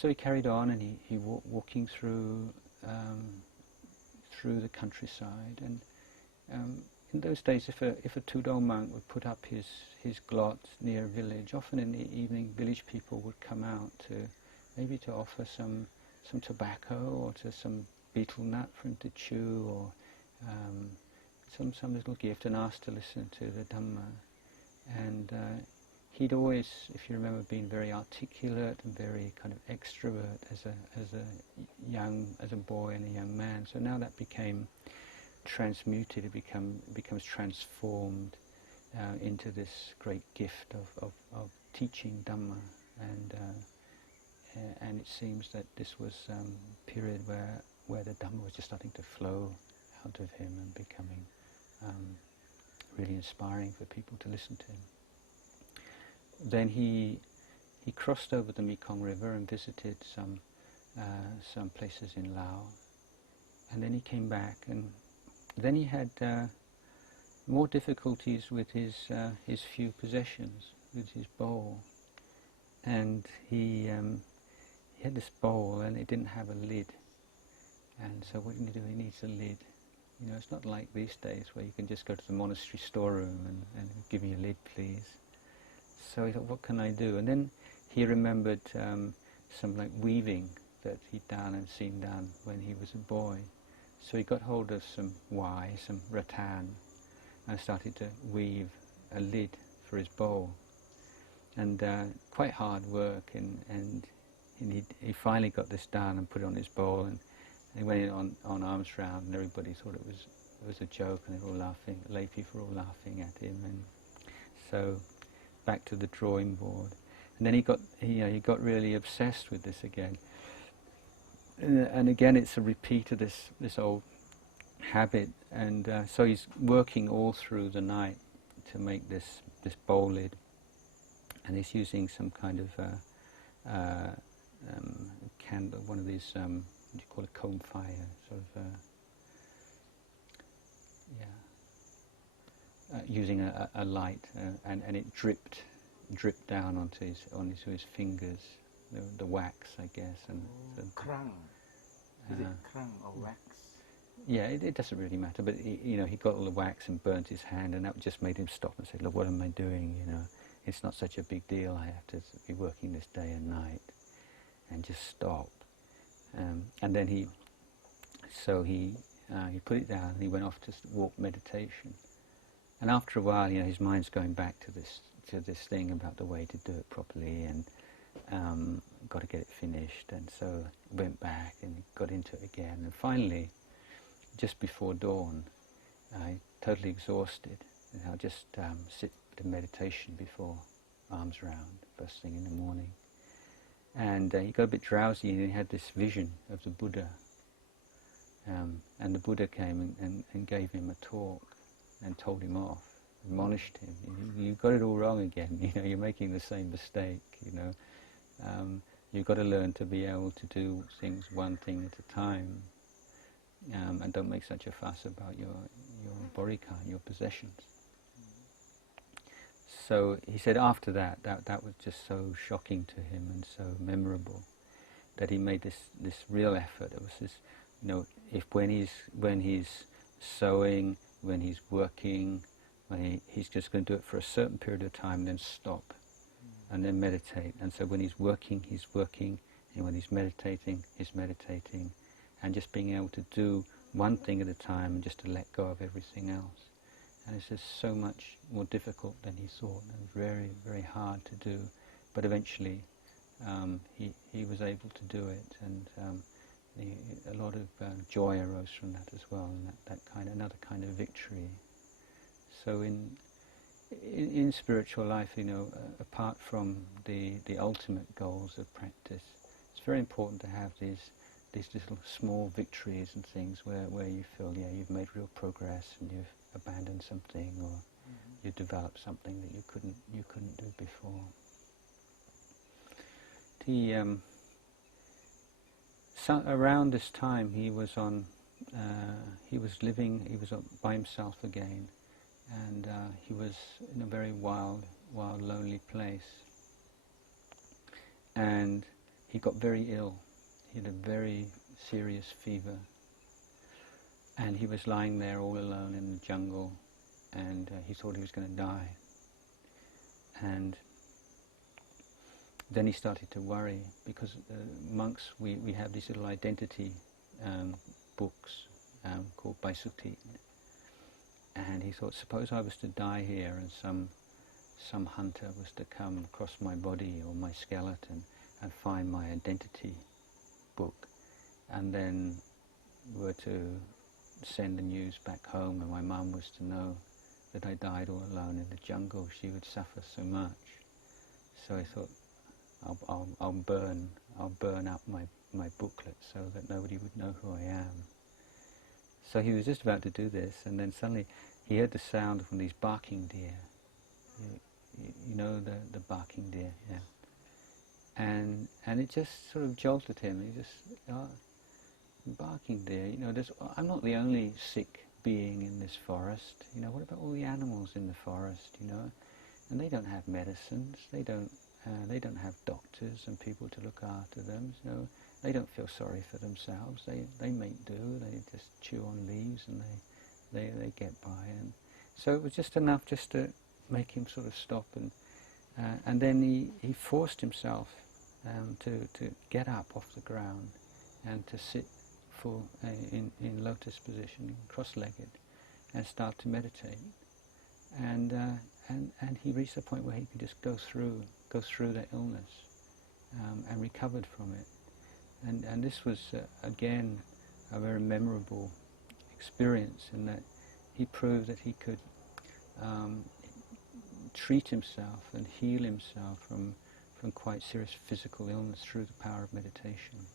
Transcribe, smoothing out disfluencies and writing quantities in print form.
So he carried on, and he walking through through the countryside. And in those days, if a Tudong monk would put up his glot near a village, often in the evening, village people would come out to maybe to offer some tobacco, or to some betel nut for him to chew, or some little gift, and ask to listen to the Dhamma. And he'd always, if you remember, been very articulate and very kind of extrovert as a boy and a young man. So now that became transmuted. It becomes transformed into this great gift of teaching Dhamma. And it seems that this was a period where the Dhamma was just starting to flow out of him and becoming really inspiring for people to listen to him. Then he crossed over the Mekong River and visited some places in Laos, and then he came back, and then he had more difficulties with his few possessions, with his bowl, and he had this bowl and it didn't have a lid, and so what can you do? He needs a lid. You know, it's not like these days where you can just go to the monastery storeroom and give me a lid, please. So he thought, what can I do? And then he remembered some like weaving that he'd done and seen done when he was a boy. So he got hold of some some rattan, and started to weave a lid for his bowl. And quite hard work, and he finally got this done and put it on his bowl, and he went in on arms round, and everybody thought it was a joke, and they were all laughing, lay people were all laughing at him. And so back to the drawing board, and then he got really obsessed with this again, and again it's a repeat of this old habit, and so he's working all through the night to make this bowl lid, and he's using some kind of candle, one of these what do you call it, comb fire, sort of using a light, and it dripped down onto his fingers, the wax, I guess. And Krang. Is it krang or wax? Yeah, it doesn't really matter, but he got all the wax and burnt his hand, and that just made him stop and say, look, what am I doing? It's not such a big deal. I have to be working this day and night, and just stop. And then he put it down, and he went off to walk meditation. And after a while, his mind's going back to this thing about the way to do it properly, and got to get it finished. And so went back and got into it again. And finally, just before dawn, totally exhausted, and I'll just sit in meditation before arms round, first thing in the morning. And he got a bit drowsy, and he had this vision of the Buddha. And the Buddha came and gave him a talk and told him off, admonished him. You've got it all wrong again. You're making the same mistake. You've got to learn to be able to do things one thing at a time, and don't make such a fuss about your borika, your possessions. So he said after that was just so shocking to him and so memorable that he made this real effort. It was this, if when he's sewing, when he's working, when he's just going to do it for a certain period of time, then stop, and then meditate. And so when he's working, and when he's meditating, and just being able to do one thing at a time and just to let go of everything else. And it's just so much more difficult than he thought, and very, very hard to do. But eventually he was able to do it, and a lot of joy arose from that as well, and that another kind of victory. So in spiritual life, apart from the ultimate goals of practice, it's very important to have these little small victories and things where you feel, you've made real progress, and you've abandoned something, or you developed something that you couldn't do before. So around this time, he was by himself again, and he was in a very wild, lonely place. And he got very ill. He had a very serious fever. And he was lying there all alone in the jungle, and he thought he was going to die. And then he started to worry, because monks, we have these little identity books called Baisuti. And he thought, suppose I was to die here and some hunter was to come across my body or my skeleton and find my identity book, and then were to send the news back home, and my mum was to know that I died all alone in the jungle, she would suffer so much. So I thought, I'll burn up my booklet so that nobody would know who I am. So he was just about to do this, and then suddenly he heard the sound from these barking deer. You know the barking deer, yeah. And it just sort of jolted him. He just, barking deer, I'm not the only sick being in this forest. What about all the animals in the forest, And they don't have medicines, they don't have doctors and people to look after them, they don't feel sorry for themselves, they make do, they just chew on leaves and they get by. And so it was just enough just to make him sort of stop, and then he forced himself to get up off the ground and to sit in lotus position, cross-legged, and start to meditate. And he reached a point where he could just go through that illness and recovered from it. And this was again a very memorable experience, in that he proved that he could treat himself and heal himself from quite serious physical illness through the power of meditation.